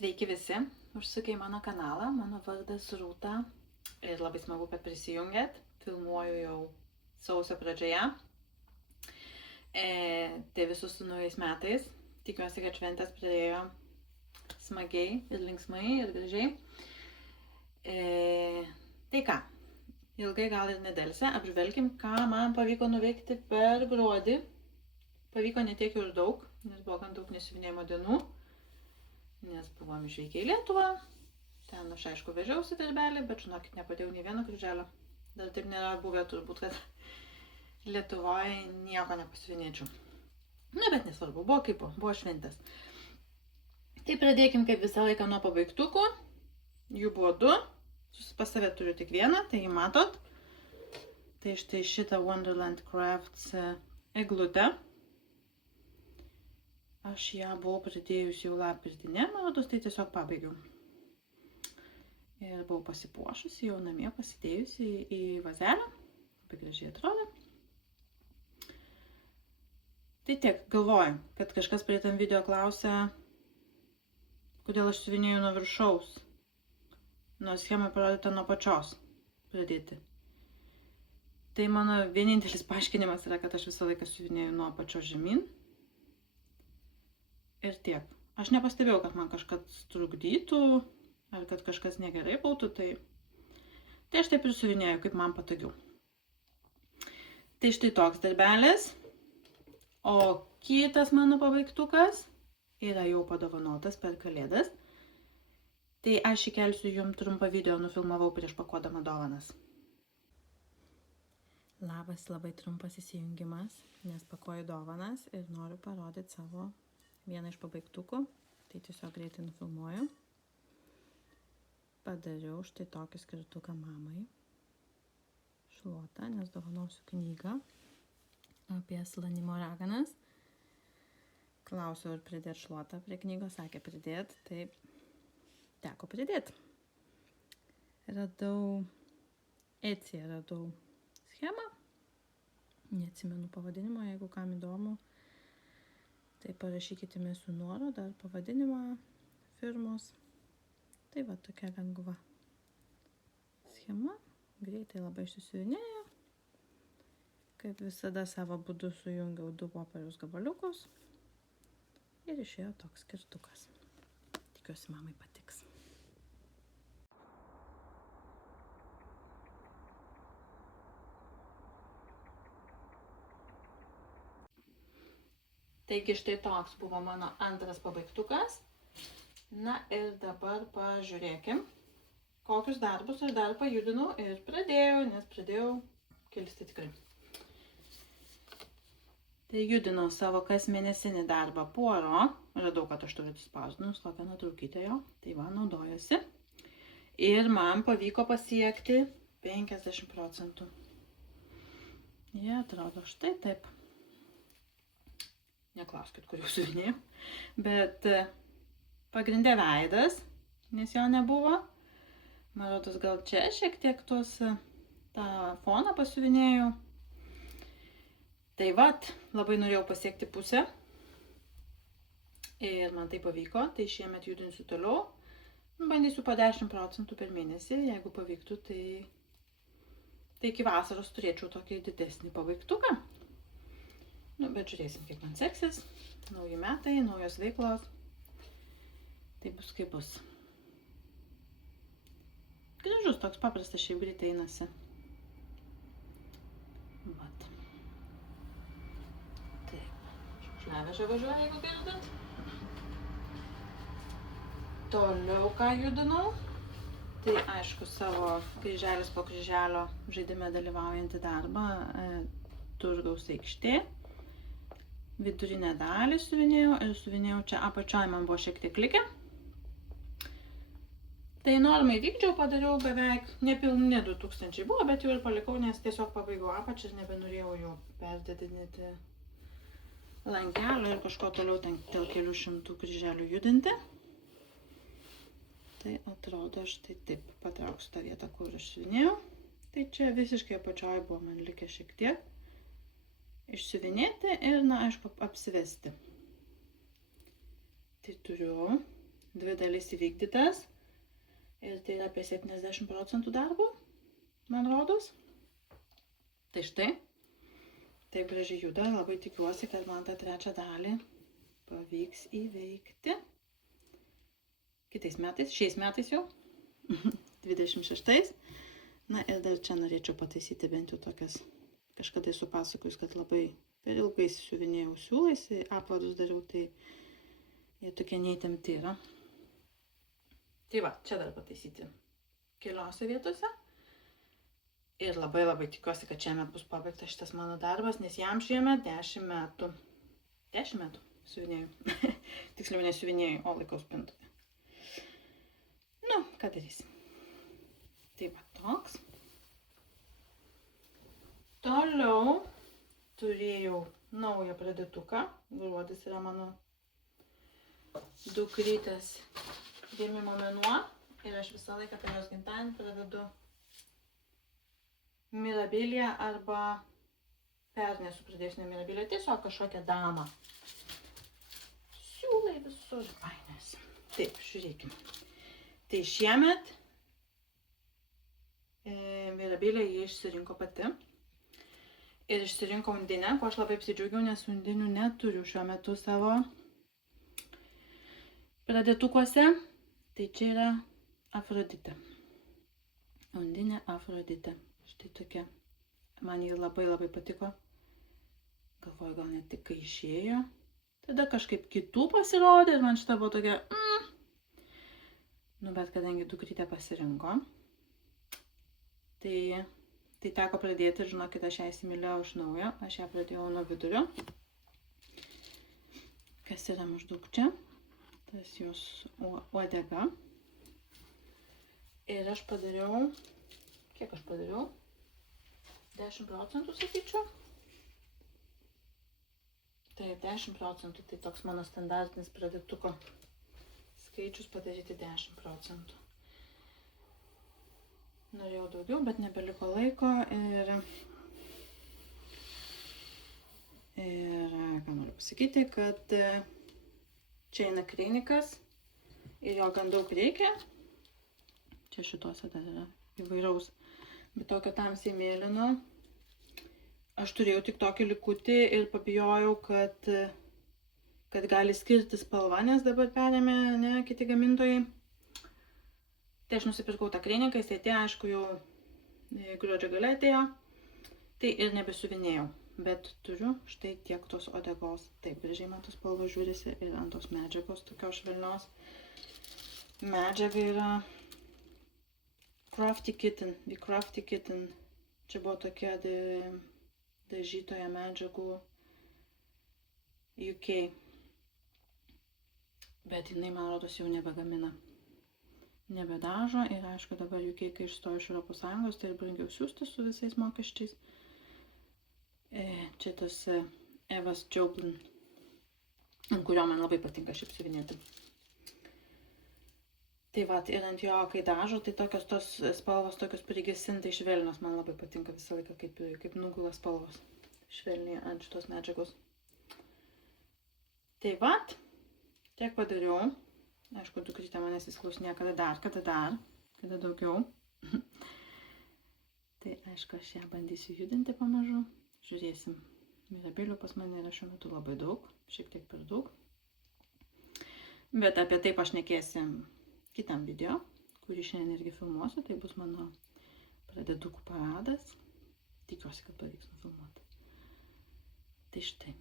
Sveiki visi, užsukę į mano kanalą, mano vardas Rūta ir labai smagu, kad prisijungėt, filmuoju jau sausio pradžioje. Tai visus su naujais metais, tikiuosi, kad šventės praėjo smagiai ir linksmai ir gražiai. Tai ką, ilgai gal ir nedelsę, apžvelkim, ką man pavyko nuveikti per gruodį. Pavyko ne tiek ir daug, nes buvo gan daug nesiuvinėjimo dienų. Nes buvom išvykę į Lietuvą, ten aš aišku vežiausi darbelį, bet žinokit, nepadėjau nei vieno kryželio. Dar taip nėra buvę turbūt, kad Lietuvoje nieko nepasiuvinėčiau. Na, bet nesvarbu, buvo kaip buvo šventės. Tai pradėkim kaip visą laiką nuo pabaigtukų. Jų buvo 2, pas save turiu tik vieną, tai jį matot. Tai štai šitą Wonderland Crafts eglutę. Aš ją buvau pradėjus jau lapkritį, tai tiesiog pabaigiau. Ir buvau pasipuošusi, jau namie pasidėjusi į vazelę. Labai gražiai atrodo. Tai tiek, galvoju, kad kažkas prie tam video klausia, kodėl aš siuvinėju nuo viršaus. Nors schema parodyta nuo pačios pradėti. Tai mano vienintelis paaiškinimas yra, kad aš visą laiką siuvinėju nuo pačios žemyn. Ir tiek. Aš nepastebėjau, kad man kažkas trukdytų, ar kad kažkas negerai būtų, tai aš taip ir siuvinėju, kaip man patogiau. Tai štai toks darbelis. O kitas mano pabaigtukas yra jau padovanotas per Kalėdas. Tai aš įkelsiu jums trumpą video, nufilmavau prieš pakuodama dovanas. Labas, labai trumpas įsijungimas, nes pakuoju dovanas ir noriu parodyti savo vieną iš pabaigtukų, tai tiesiog greitai nufilmuoju. Padariau štai tokį skirtuką mamai. Šluotą, nes dovanosiu knygą apie slanimo raganas. Klausiau, ar pridėt šluotą prie knygos, sakė pridėt, tai teko pridėt. Radau schemą, neatsimenu pavadinimo, jeigu kam įdomu. Tai parašykite su nuorodą ar pavadinimą firmos. Tai va tokia lengva schema. Greitai labai išsisiuvinėjo. Kaip visada savo būdu sujungiau 2 popieriaus gabaliukus. Ir išėjo toks skirtukas. Tikiuosi mamai patiks. Taigi štai toks buvo mano antras pabaigtukas. Na ir dabar pažiūrėkim, kokius darbus aš dar pajudinau ir pradėjau, nes pradėjau kilsti tikrai. Tai judinau savo kasmėnesinį darbą Puaro. Radau, kad aš turiu spausdinus tokią nuotraukytę jo. Tai va, naudojuosi. Ir man pavyko pasiekti 50%. Jie atrodo štai taip. Neklauskit, kur jau siuvinėjau, bet pagrindė veidas, nes jo nebuvo. Man rodos, gal čia šiek tiek tą foną pasiuvinėjau. Tai vat, labai norėjau pasiekti pusę ir man tai pavyko, tai šiemet judinsiu toliau. Bandysiu po 10% per mėnesį, jeigu pavyktų, tai iki vasaros turėčiau tokį didesnį pabaigtuką. Bet žiūrėsim, kiek man seksis. Nauji metai, naujos veiklos. Tai bus kaip bus. Gražus, toks paprastas, šiaip greitai einasi. Vat. Taip. Šiukšliavežė važiuoja, jeigu girdit. Toliau ką judinau. Tai aišku, savo kryželis po kryželio žaidime dalyvaujantį darbą Turgaus aikštė. Vidurinę dalį siuvinėjau ir siuvinėjau čia apačioje, man buvo šiek tiek likę. Tai normai vykdžiau, padariau beveik nepilni 2000 buvo, bet jau ir palikau, nes tiesiog pabaigau apačią ir nebenorėjau jau perdėdinėti lankelio ir kažko toliau dėl kelių šimtų kryželių judinti. Tai atrodo, štai taip patrauksiu tą vietą, kur aš siuvinėjau. Tai čia visiškai apačioje buvo man likę šiek tiek išsiuvinėti ir, na, aišku, apsivesti. Tai turiu 2 dalis įvykdytas. Ir tai yra apie 70% darbo, man rodos. Tai štai, taip gražiai juda, labai tikiuosi, kad man tą trečią dalį pavyks įveikti. Kitais metais, šiais metais jau, 26. Na ir dar čia norėčiau pataisyti bent jau tokias, kažkada esu pasakojus, kad labai per ilgai siuvinėjau siūlais, apvadus dariau, tai jie tokie neįtempti yra. Tai va, čia dar pataisyti keliose vietose. Ir labai tikiuosi, kad šiemet bus pabaigtas šitas mano darbas, nes jam šiemet 10 metų. 10 metų siuvinėjau. Tiksliau nesiuvinėjau, o laikau spintoje. Nu, ką darysim. Tai va toks. Toliau turėjau naują pradėtuką. Gruodis yra mano dukrytės gimimo mėnuo. Ir aš visą laiką per jos gimtadienį pradedu Mirabiliją arba pernai esu pradėjus ne Mirabiliją, tiesiog kažkokią damą. Siūlai visur painės. Taip, žiūrėkime. Tai šiemet Mirabiliją jie išsirinko pati. Ir išsirinko undinę, ko aš labai apsidžiaugiau, nes undinių neturiu šiuo metu savo pradėtukuose. Tai čia yra Afroditė. Undinė Afroditė. Štai tokia. Man jį labai patiko. Galvoju, gal net tik kai išėjo. Tada kažkaip kitų pasirodė ir man šita buvo tokia... Nu, bet kadangi dukrytė pasirinko, tai teko pradėti ir žinokit, aš ją įsimylėjau iš naujo. Aš ją pradėjau nuo vidurio. Kas yra maždaug čia. Tas jos uodega. Ir aš padariau... Kiek aš padariau? 10% sakyčiau. Taip, 10%. Tai toks mano standartinis pradėtuko skaičius padaryti 10%. Norėjau daugiau, bet nebeliko laiko ir ką noriu pasakyti, kad čia eina kreinikas ir jo gan daug reikia. Čia šituose dar yra įvairaus, bet tokio tamsiai mėlyno. Aš turėjau tik tokį likutį ir pabijojau, kad gali skirti spalva, nes dabar perėmė kiti gamintojai. Tai aš nusipirkau tą kreiniką, jis atėjo, aišku, jau gruodžio gale atėjo. Tai ir nebesiuvinėjau, bet turiu štai tiek tos uodegos. Taip, gražiai man tos spalvos žiūrisi ir ant tos medžiagos, tokios švelnios. Medžiaga yra Crafty Kitten, The Crafty Kitten. Čia buvo tokia dažytoja medžiagų UK. Bet jinai, man rodos, jau nebegamina. Nebedažo ir aišku, dabar UK, kai išstojo iš Europos Sąjungos, tai ir brangiau siųsti su visais mokesčiais. Čia tas Evas Joplin, ant kurio man labai patinka šiaip siuvinėti. Tai va, ir ant jo, kai dažo, tai tokios tos spalvos, tokios prigesintai švelnios, man labai patinka visą laiką, kaip nugula spalvos švelniai ant šitos medžiagos. Tai va, tiek padariau. Aišku, dukrytė manęs įsiklausinėjo, kada daugiau. Tai aišku, aš ją bandysiu judinti pamažu. Žiūrėsim. Mirabilių pas mane yra šiuo metu labai daug, šiek tiek per daug. Bet apie tai pašnekėsim kitam video, kurį šiandien irgi filmuosiu. Tai bus mano pradėdukų paradas. Tikiuosi, kad pavyks nufilmuoti. Tai štai.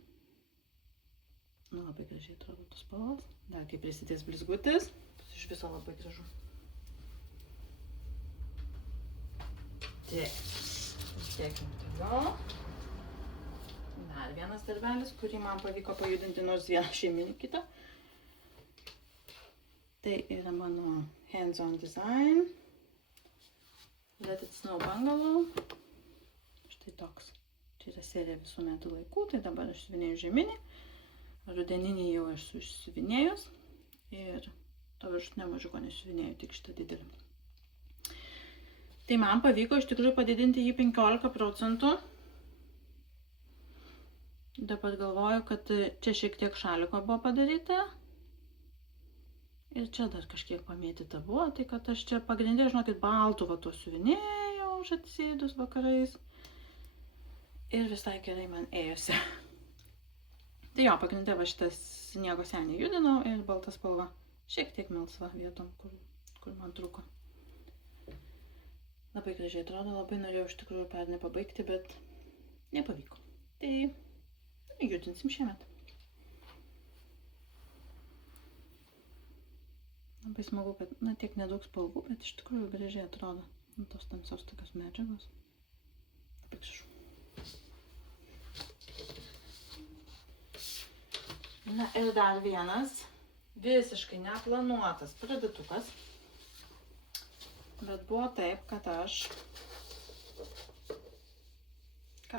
Nu, labai gražiai atrodo tos spalvos. Dar kai prisidės blizgutis, iš viso labai gražu. Taip, žiūrėkime toliau. Dar vienas darbelis, kurį man pavyko pajudinti nors vieną šeiminį kitą. Tai yra mano Hands-on Design Let It Snow Bungalow. Štai toks. Čia yra serija visų metų laikų, tai dabar aš siuvinėjau žieminį. Rudeninį jau esu išsiuvinėjus ir to viršutinio mažiuko nesiuvinėjau, tik šitą didelį. Tai man pavyko iš tikrųjų padidinti jį 15%. Dabar galvoju, kad čia šiek tiek šaliko buvo padaryta Ir čia dar kažkiek pamėtyta buvo, tai kad aš čia pagrindė, žinokit, baltų va to siuvinėjau už atsėdus vakarais. Ir visai gerai man ėjosi. Tai jo, pagrindė va šitas sniego senį judinau ir balta spalva. Šiek tiek melsva vietom, kur man trūko. Labai gražiai atrodo, labai norėjau iš tikrųjų pernai pabaigti, bet nepavyko. Tai judinsim šiemet. Labai smagu, kad, tiek nedaug spalvų, bet iš tikrųjų gražiai atrodo. Tos tamsios tokios medžiagos. Labai gražu. Na ir dar vienas visiškai neplanuotas pridėtukas. Bet buvo taip, kad ką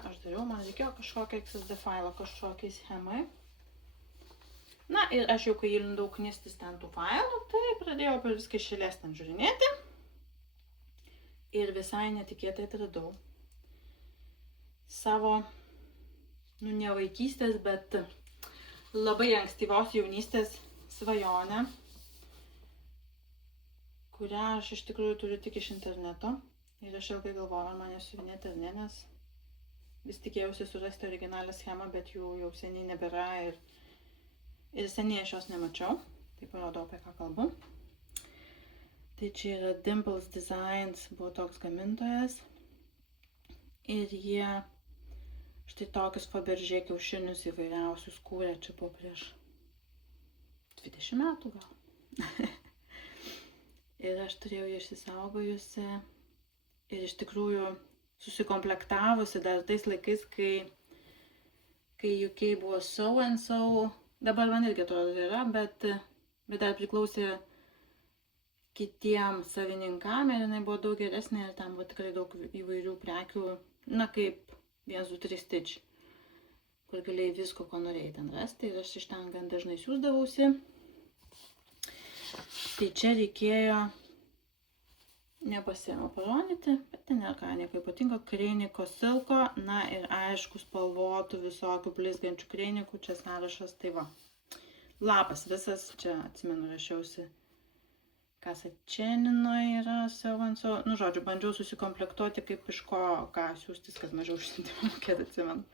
aš dariau, man reikėjo kažkokią XSD failą, kažkokiai schemai. Na ir aš jau kai įlindau knistis ten tų failų, tai pradėjau per viską iš eilės ten žiūrinėti. Ir visai netikėtai atradau savo, ne vaikystės, bet labai ankstyvos jaunystės svajonę, kurią aš iš tikrųjų turiu tik iš interneto. Ir aš ilgai galvojau, ar man ją siuvinėti ar ne, nes vis tikėjausi surasti originalią schemą, bet jų jau seniai nebėra ir seniai aš jos nemačiau. Tai parodau, apie ką kalbu. Tai čia yra Dimples Designs, buvo toks gamintojas. Ir jie štai tokius Fabergé kiaušinius įvairiausius kūrė. Čia buvo prieš 20 metų gal. Ir aš turėjau jį išsisaugojusi. Ir iš tikrųjų susikomplektavusi dar tais laikais, kai UK buvo so and so. Dabar man irgi atrodo yra, bet dar priklausė kitiem savininkam ir jinai buvo daug geresnė ir ten buvo tikrai daug įvairių prekių, kaip 1, 2, 3 Stitch, kur galėjai visko, ko norėjai ten rasti ir aš iš ten gan dažnai siųsdavausi. Tai čia reikėjo, nepasiėmiau parodyti, bet ten nėra ką nieko ypatingo, kreiniko silko, na ir aišku spalvotų visokių blizgančių kreinikų, čia sąrašas, tai va. Lapas visas, čia atsimenu rašiausi, kas atčenino yra, savo, žodžiu, bandžiau susikomplektuoti kaip iš ko, ką siūstis, kad mažiau užsiuntimų, kad atsimenu.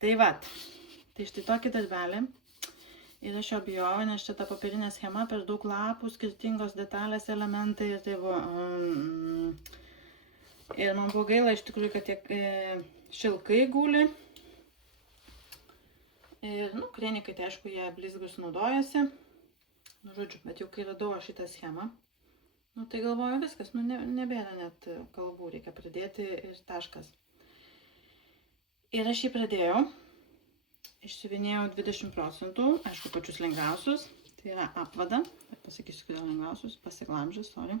Tai va, tai štai tokį darbelį. Ir aš jo bijojau, nes čia ta papirinė schema, per daug lapų, skirtingos detalės, elementai ir tai buvo. Ir man buvo gaila iš tikrųjų, kad tiek šilkai guli. Ir, kreinikai, tai aišku, jie blizgus naudojasi. Žodžiu, bet jau kai radau aš šitą schemą, tai galvoju viskas, nebėra net kalbų, reikia pradėti ir taškas. Ir aš jį pradėjau. Išsiuvinėjau 20%, aišku, pačius lengviausius, tai yra apvada, pasakysiu, kodėl lengviausius, pasiglamžęs, sorry.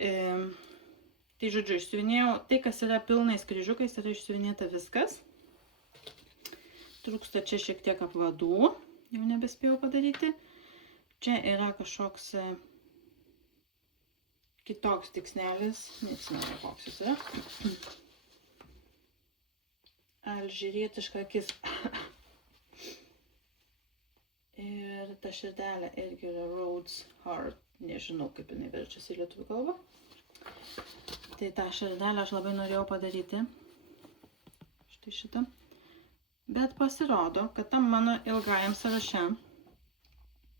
Tai žodžiu, išsiuvinėjau, tai kas yra pilnais kryžiukais, yra išsiuvinėta viskas. Trūksta čia šiek tiek apvadų, jau nebespėjau padaryti. Čia yra kažkoks kitoks tiksnelis, neatsimenu, koks jis yra. Alžyrietiška akis. Ir ta širdelė irgi yra Rhodes Heart. Nežinau, kaip jinai verčiasi į lietuvių kalbą. Tai tą širdelę aš labai norėjau padaryti. Štai šitą. Bet pasirodo, kad tam mano ilgajam sąraše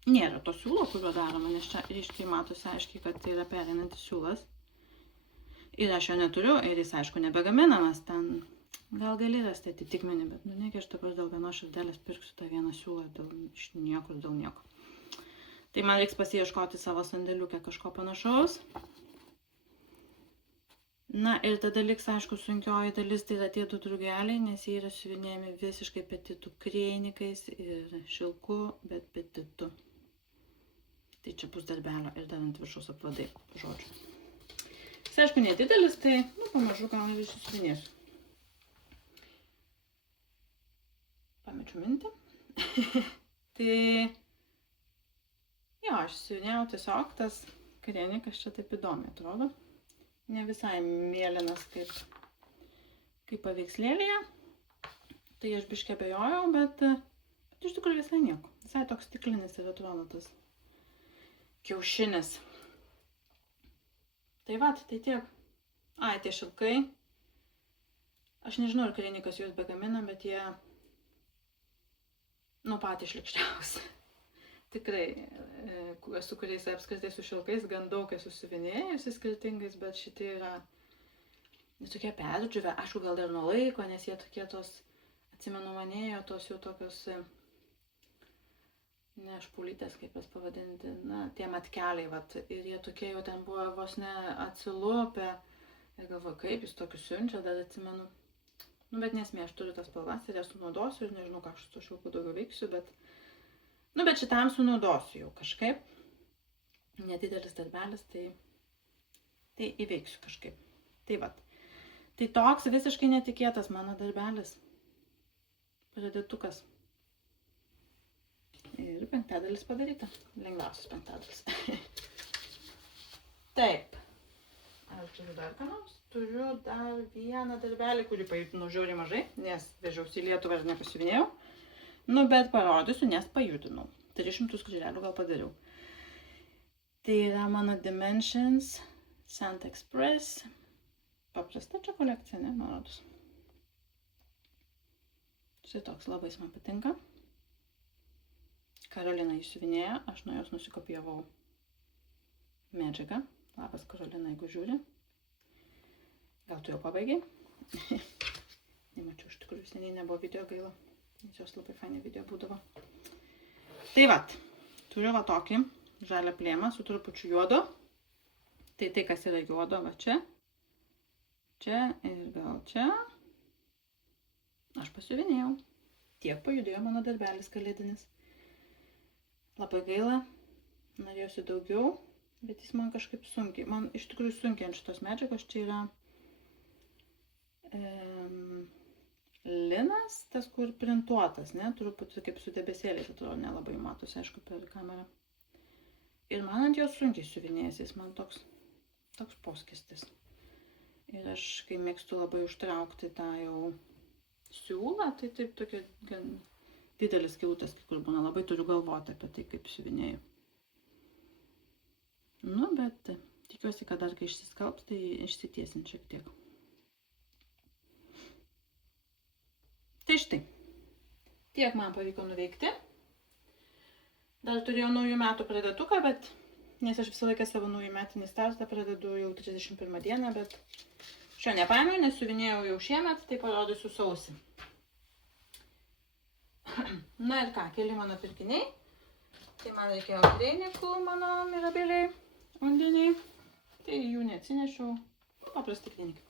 nėra to siūlo, kurio daroma, nes čia ryškiai matosi aiškiai, kad tai yra pereinantis siūlas. Ir aš jo neturiu ir jis aišku nebegaminamas ten. Gal gali rasti atitikmenį, bet negi aš dabar dėl vienos širdelės pirksiu tą vieną siūlą iš niekur dėl nieko. Tai man reiks pasiieškoti savo sandėliukę kažko panašaus. Na ir tada liks, aišku, sunkioji dalis, tai yra tie 2 drugeliai, nes jie yra siuvinėjami visiškai petitų kreinikais ir šilku, bet petitų. Tai čia bus darbelio ir dar ant viršaus apvadai, žodžiu. Jis aišku nedidelis, tai pamažu gal ir išsiuvinėsiu. Pamečiu mintį. Tai jo, aš siuvinėjau tiesiog tas kreinikas čia taip įdomiai atrodo. Ne visai mėlynas kaip paveikslėlėje. Tai aš biškį abejojau, bet iš tikrųjų visai nieko. Visai toks stiklinis ir atrodo tas kiaušinis. Tai vat, tai tiek. Ai, tie šilkai. Aš nežinau, ar Klinikas juos begamina, bet jie, patys šlikščiausi. Tikrai, su kuriais apskritai su šilkais gan daug esu siuvinėjusi skirtingais, bet šitie yra tokie perdžiuvę. Aišku, gal ir nuo laiko, nes jie tokie tos, atsimenu, manėjo tos jau tokios, ne špulytės, kaip jas pavadinti, tie matkeliai, vat, ir jie tokie jau ten buvo vos ne atsilupę. Ir galvoju, kaip jis tokius siunčia, dar atsimenu. Bet nesmė, aš turiu tas spalvas ir jas sunaudosiu ir nežinau, ką aš su to šilku daugiau veiksiu, bet šitam sunaudosiu jau kažkaip. Nedidelis darbelis, tai įveiksiu kažkaip. Tai vat. Tai toks visiškai netikėtas mano darbelis. Pradėtukas. Ir 5 padaryta. Lengviausias 5. Taip. Ar turiu dar ką nors? Turiu dar vieną darbelį, kurį pajudinau žiauriai mažai, nes vežiausi į Lietuvą ir nepasiuvinėjau. Bet parodysiu, nes pajudinau. 300 kryželių gal padariau. Tai yra mano Dimensions Sand Express. Paprasta čia kolekcija, ne, man rodos. Štai toks labai man patinka. Karolina įsiuvinėja, aš nuo jos nusikopijavau medžiagą. Labas Karolina, jeigu žiūri. Gal tu jau pabaigiai? Nemačiau, iš tikrųjų seniai nebuvo video, gaila. Nes jos labai faini video būdavo. Tai vat, turiu va tokį žalią plėmą su trupučiu juodo. Tai kas yra juodo, va čia. Čia ir gal čia. Aš pasiuvinėjau. Tiek pajudėjo mano darbelis kalėdinis. Labai gaila. Norėjusi daugiau. Bet jis man kažkaip sunkiai, man iš tikrųjų sunkiai ant šitos medžiagos, čia yra linas, tas kur printuotas, ne, truputį kaip su debesėliais, atrodo, nelabai matosi, aišku, per kamerą. Ir man ant jos sunkiai siuvinėjasi, jis man toks poskestis. Ir aš, kai mėgstu labai užtraukti tą jau siūlą, tai taip tokia gan didelis skylutės, kai kur būna, labai turiu galvoti apie tai, kaip siuvinėjau. Bet tikiuosi, kad dar kai išsiskalbs, tai išsitiesin šiek tiek. Tai štai. Tiek man pavyko nuveikti. Dar turėjau naujų metų pradėtuką, bet nes aš visą laiką savo naujų metinį startą pradedu jau 31 dieną, bet šio nepaėmiau, nes siuvinėjau jau šiemet, tai parodysiu sausį. Na ir ką, keli mano pirkiniai. Tai man reikėjo kreinikų, mano mirabiliai. Vandeniai, tai jų neatsinešiau, paprasti kreinikai.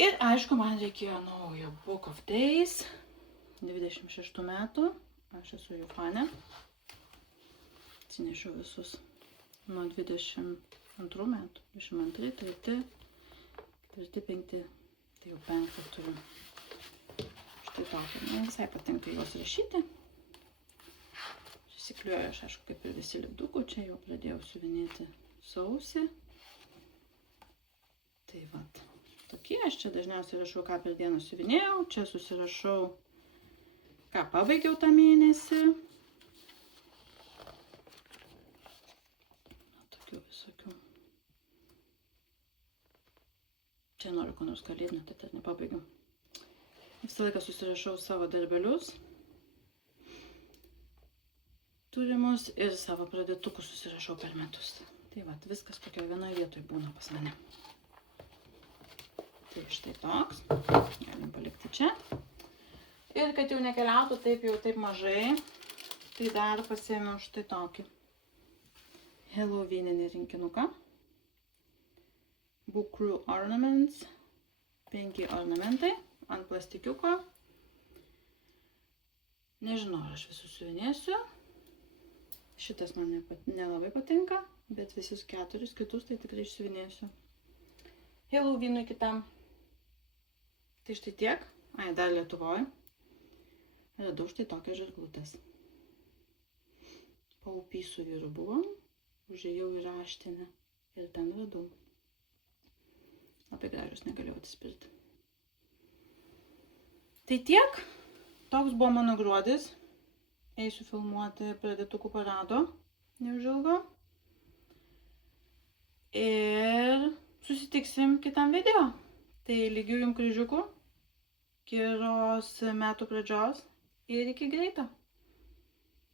Ir aišku, man reikėjo naujo Book of Days, 26 metų, aš esu jų fanė. Atsinešiau visus nuo 22 metų, 22, 3, 4, 5, tai jau 5 turiu. Štai tokį, man visai patinka juos rašyti. Susikliuoju aš, aišku, kaip ir visi lipdukų, čia jau pradėjau siuvinėti sausį. Tai vat, tokie, aš čia dažniausiai rašau, ką per dieną siuvinėjau, čia susirašau, ką pabaigiau tą mėnesį. Tokių visokių. Čia noriu ko nors kalėdinio, tai dar nepabaigiau. Visą laiką susirašau savo darbelius turimus ir savo pradėtukus susirašau per metus. Tai vat, viskas tokio vienoje vietoje būna pas mane. Tai štai toks. Galim palikti čia. Ir kad jau nekeliautų taip mažai, tai dar pasiėmiau štai tokį Halloweeninį rinkinuką. Book Crew Ornaments. 5 ornamentai ant plastikiuko. Nežinau, ar aš visus siuvinėsiu. Šitas man nelabai patinka, bet visus 4 kitus tai tikrai išsiuvinėsiu. Halloweenui kitam. Tai štai tiek. Ai, dar Lietuvoje. Radau štai tokias žirklutės. Paupy su vyru buvom. Užėjau į raštinę ir ten radau. Labai gražius, negalėjau atsispirti. Tai tiek. toks buvo mano gruodis. Eisiu filmuoti pradėtukų parado neužilgo. Ir susitiksim kitam video. Tai lygių jums kryžiukų, geros metų pradžios ir iki greito.